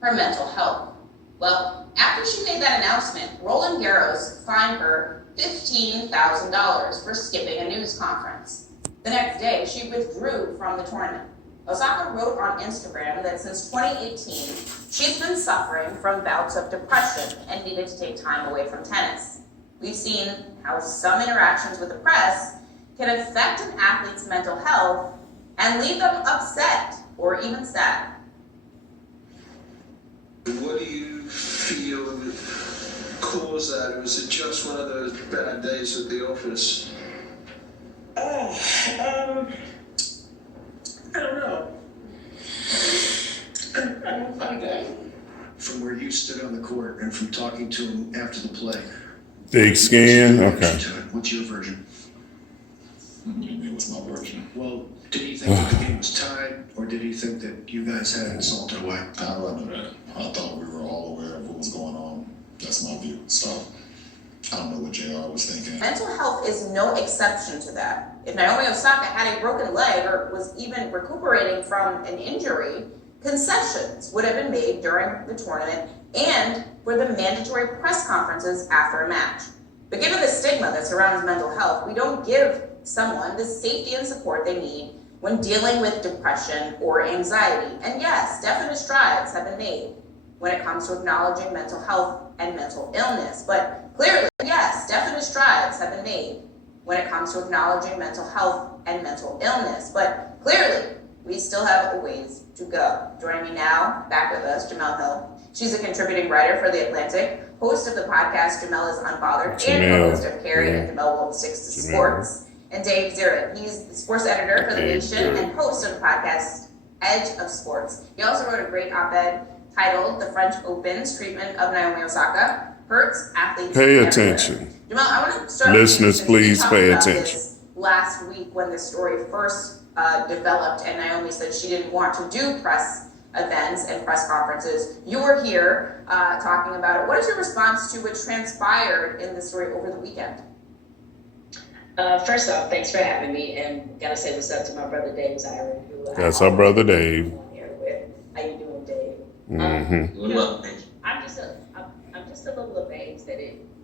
her mental health. Well, after she made that announcement, Roland Garros fined her $15,000 for skipping a news conference. The next day, she withdrew from the tournament. Osaka wrote on Instagram that since 2018, she's been suffering from bouts of depression and needed to take time away from tennis. We've seen how some interactions with the press can affect an athlete's mental health and leave them upset or even sad. What do you feel caused that, or is it just one of those bad days at the office? I don't know. I don't find that. From where you stood on the court and from talking to him after the play. Thick skin? Okay. What's your version? What's my version? Well, did he think that the game was tied, or did he think that you guys had an assault away? How do I know that? I thought we were all aware of what was going on. That's my view. So I don't know what JR was thinking. Mental health is no exception to that. If Naomi Osaka had a broken leg or was even recuperating from an injury, concessions would have been made during the tournament and for the mandatory press conferences after a match. But given the stigma that surrounds mental health, we don't give someone the safety and support they need when dealing with depression or anxiety. And yes, definite strides have been made when it comes to acknowledging mental health and mental illness. But clearly, yes, definite strides have been made when it comes to acknowledging mental health and mental illness. But clearly, we still have a ways to go. Joining me now, back with us, Jamel Hill. She's a contributing writer for The Atlantic, host of the podcast Jamel is Unbothered, and co-host of Carrie and Jamel Won't Sticks to Sports. And Dave Zirin, he's the sports editor for The Nation and host of the podcast Edge of Sports. He also wrote a great op-ed titled The French Open's Treatment of Naomi Osaka Hurts Athletes Pay Everywhere. attention. Jamel, I want to start Listeners, with please pay about attention. this last week when the story first developed and Naomi said she didn't want to do press events and press conferences. You were here talking about it. What is your response to what transpired in the story over the weekend? First off, thanks for having me, and gotta say what's up to my brother Dave Zirin, who That's our brother Dave. On here with. How you doing, Dave? I'm just a little amazed that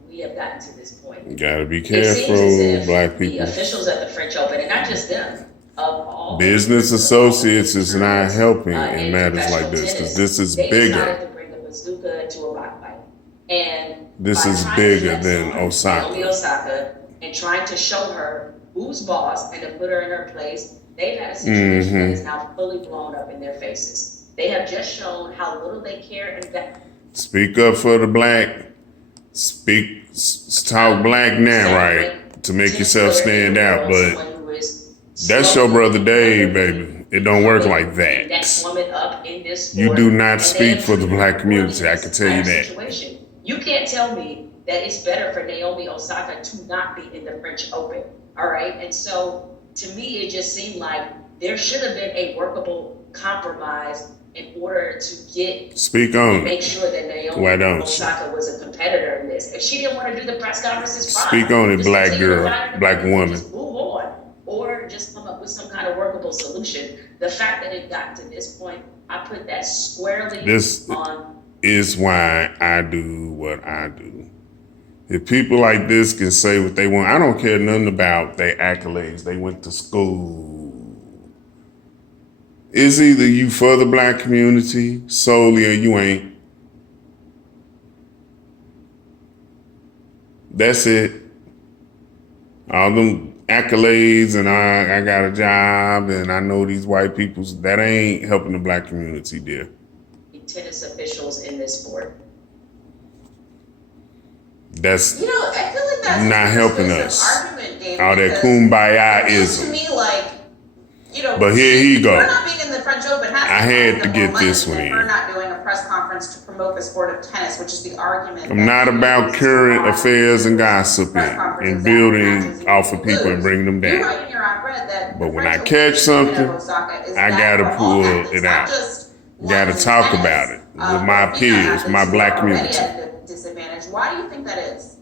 we have gotten to this point. You gotta be It seems as careful, if black the people. officials at the French Open, and not just them, of all Business associates is not helping in in matters like professional this because tennis, this is they bigger. decided to bring a bazooka to a rock fight, and This by is trying to bigger flex than on Naomi Osaka. Osaka and trying to show her who's boss and to put her in her place, they've had a situation that is now fully blown up in their faces. They have just shown how little they care and that. Speak up for the black. Talk black now, right? To make yourself stand out. But that's your brother Dave, baby. It don't work like that. Next woman up in this You sport, do not and speak they for the black have community. I can tell you that. situation. You can't tell me that it's better for Naomi Osaka to not be in the French Open. All right. And so to me, it just seemed like there should have been a workable compromise in order to get Speak on make it. sure that Naomi Why don't you? Osaka was a competitor in this. If she didn't want to do the press conferences, fine. Speak on it, Just black continue to girl, ride her black and woman. just move on, or just come up with some kind of workable solution. The fact that it got to this point, I put that squarely This on. is why I do what I do. If people like this can say what they want, I don't care nothing about their accolades. They went to school. It's either you for the black community solely or you ain't. That's it. All them accolades and I got a job and I know these white people, that ain't helping the black community, dear. Tennis officials in this sport. That's I feel like that's not helping an us. argument, Dave, All that because kumbaya-ism. to me, like, But here he go. Her not being in the French Open has I had to get more this money one than her in. not doing a press conference to promote the sport of tennis, which is the argument. I'm not about current affairs and gossiping and building off of people and bringing them You down. write in your op-ed that But the when French I Open catch something, treatment of Osaka is I bad gotta for all pull athletes, it not out. just Gotta ones in talk tennis. about it with my But female peers, athletes my who black are already community. at a disadvantage. Why do you think that is?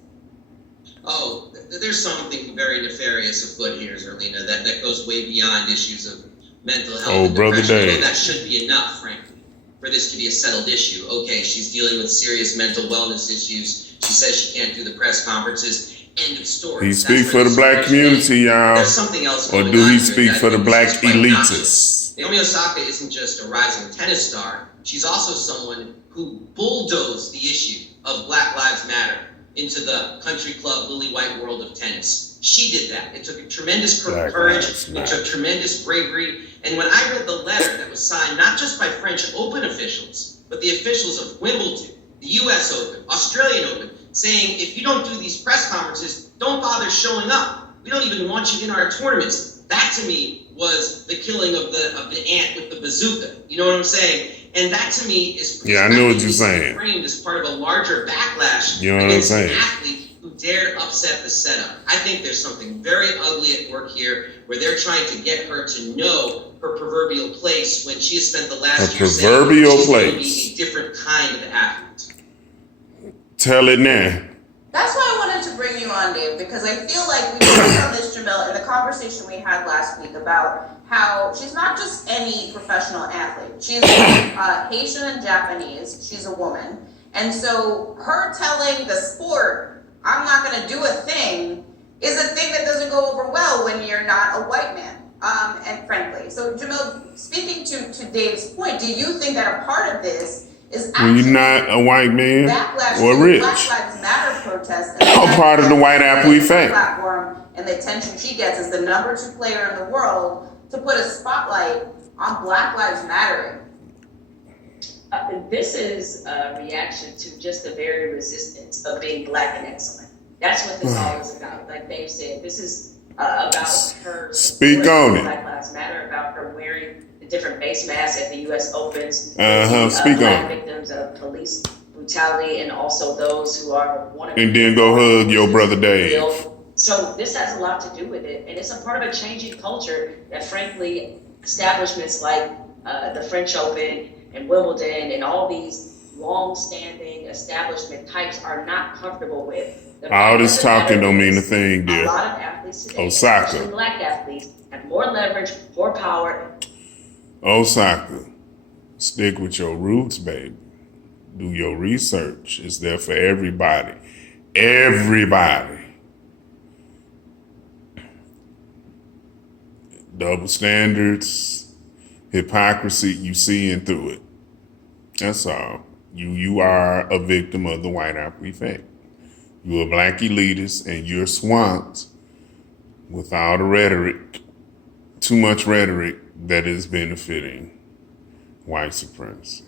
Oh, there's something very nefarious afoot here, Zerlina, that goes way beyond issues of mental health. Oh, and Brother depression, Dave. although that should be enough, frankly. for this to be a settled issue. Okay, she's dealing with serious mental wellness issues. She says she can't do the press conferences. End of story. He speak for the black community, y'all. There's something else or going do on he here speak that for the I think black is quite obnoxious. elitists? Naomi Osaka isn't just a rising tennis star. She's also someone who bulldozed the issue of Black Lives Matter into the country club lily white world of tennis. She did that. It took a tremendous courage. It took tremendous bravery. And when I read the letter that was signed not just by French Open officials, but the officials of Wimbledon, the US Open, Australian Open, saying if you don't do these press conferences, don't bother showing up. We don't even want you in our tournaments. That to me was the killing of the ant with the bazooka. You know what I'm saying? And that to me is I know what you're saying. Framed as part of a larger backlash You know what I'm against saying? an athlete who dared upset the setup. I think there's something very ugly at work here, where they're trying to get her to know her proverbial place when she has spent the last year saying she's going to be a different kind of athlete. Tell it now. That's why I wanted to bring you on, Dave, because I feel like we touched on this, Jamil, in the conversation we had last week about how she's not just any professional athlete. She's Haitian and Japanese. She's a woman. And so her telling the sport, I'm not going to do a thing, is a thing that doesn't go over well when you're not a white man, and frankly. So, Jamil, speaking to Dave's point, do you think that a part of this is When actually you're not a white man backlash or to rich? Black Lives Matter protests? I'm part of the white apple effect. Platform and the attention she gets as the number 2 player in the world to put a spotlight on Black Lives Mattering. This is a reaction to just the very resistance of being black and excellent. That's what this all is about. Like Dave said, this is about her. Speak on it. Black Lives Matter, about her wearing the different face masks at the U.S. Opens. Speak black on it. victims of police brutality, and also those who are And then go hug your brother Dave. So this has a lot to do with it, and it's a part of a changing culture that, frankly, establishments like the French Open and Wimbledon and all these long-standing establishment types are not comfortable with. All this talking don't mean a thing, dear. A lot of athletes today, Osaka. especially black athletes, have more leverage, more power. Osaka, stick with your roots, baby. Do your research. It's there for everybody. Everybody. Double standards, hypocrisy, you seeing through it. That's all. You are a victim of the white apple effect. You're a black elitist and you're swamped with all the rhetoric, too much rhetoric that is benefiting white supremacy.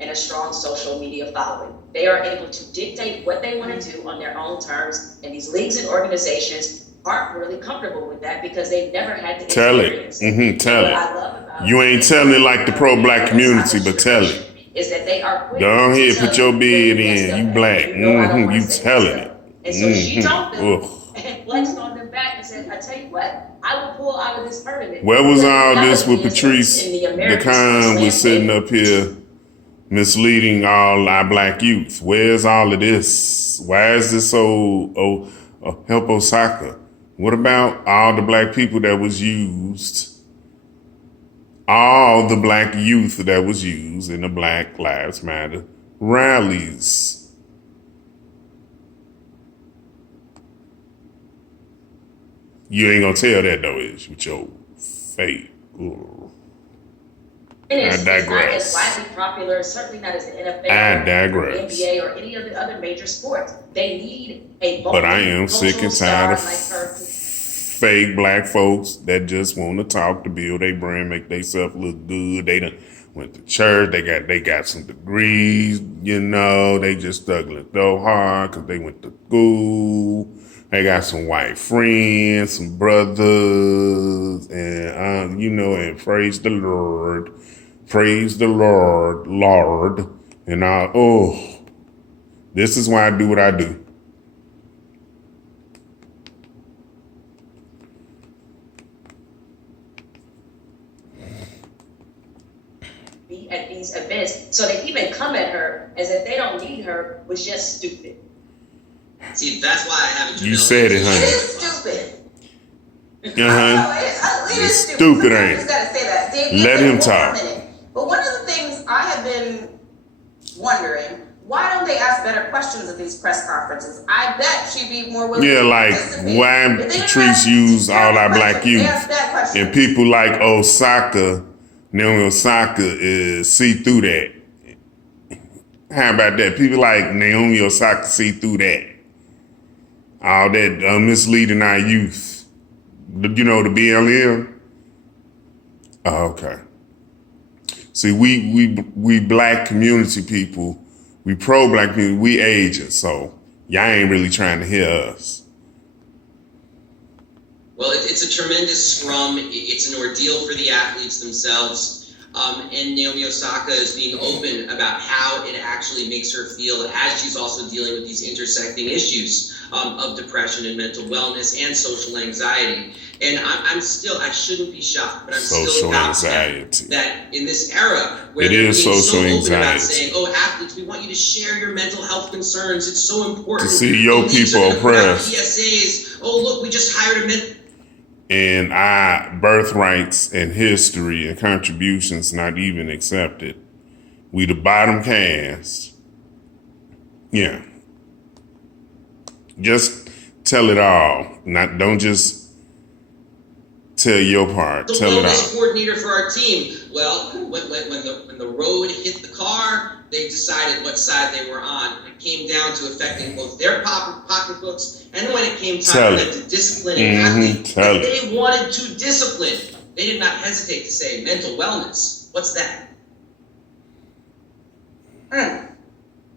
And a strong social media following. They are able to dictate what they want to do on their own terms, and these leagues and organizations aren't really comfortable with that because they've never had to experience it. Tell What it. I love about You ain't telling it like the pro-black community, but tell it. Is that they are quick Go ahead, to put tell your you bid when you in. messed You up black. at. You know I don't wanna You say telling that it. stuff. And so she told them Ugh. and flexed on them back and said, I tell you what, I will pull out of this tournament. Where was all The this with reality is Patrice in the American Decon was sitting landscape, up here misleading all our black youth? Where's all of this? Why is this so help Osaka? What about all the black people that was used? All the black youth that was used in the Black Lives Matter rallies. You ain't gonna tell that though, is with your fake. Ooh. It's not digress. as widely popular, certainly not as the NFL I or digress. NBA or any of the other major sports. They need a But I am sick and tired of like her. fake black folks that just want to talk to build their brand, make themselves look good. They done went to church. They got some degrees. You know, they just struggling so hard because they went to school. They got some white friends, some brothers, and and praise the Lord, Lord, and this is why I do what I do. Be at these events, so they even come at her as if they don't need her was just stupid. See, that's why I haven't. You said it, It honey. is stupid. Uh-huh. It is It's stupid. stupid, I ain't just it? gotta say that. Let him talk. But one of the things I have been wondering, why don't they ask better questions at these press conferences? I bet she'd be more willing Yeah, to like participate. why If they didn't Patrice ask used all terrible our black questions, they youth ask bad questions. and people like Osaka, Naomi Osaka see through that. How about that? People like Naomi Osaka see through that. All that misleading our youth. You know, the BLM. Oh, okay. See, we black community people, we pro-black community, we agents, so y'all ain't really trying to hear us. Well, it's a tremendous scrum. It's an ordeal for the athletes themselves. And Naomi Osaka is being open about how it actually makes her feel as she's also dealing with these intersecting issues of depression and mental wellness and social anxiety. And I shouldn't be shocked, but I'm Social still anxiety. that in this era where It they're is being social so open anxiety. about saying, oh, athletes, we want you to share your mental health concerns. It's so important. To see your Leagues are people gonna put out oppressed. PSAs. Oh, look, we just hired a mental. And our birthrights and history and contributions not even accepted. We the bottom caste. Yeah. Just tell it all. Don't just tell your part. The Tell it wellness all. coordinator for our team. Well, when the road hit the car, they decided what side they were on. It came down to affecting both their pocketbooks and when it came time for them to discipline an athlete that they wanted to discipline. They did not hesitate to say mental wellness. What's that?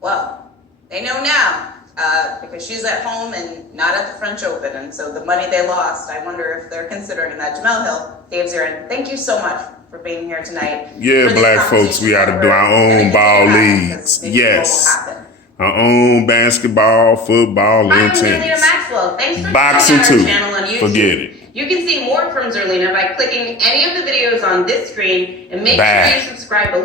Well, they know now. Because she's at home and not at the French Open, and so the money they lost, I wonder if they're considering that. Jamel Hill, Dave Zirin, thank you so much for being here tonight. Yeah, black folks, we ought to do our own ball leagues. Yes. Our own basketball, football, and Zerlina tennis. Maxwell, thanks for Boxing checking too. out our channel on YouTube. Forget it. You can see more from Zerlina by clicking any of the videos on this screen, and make Bye. sure you subscribe below.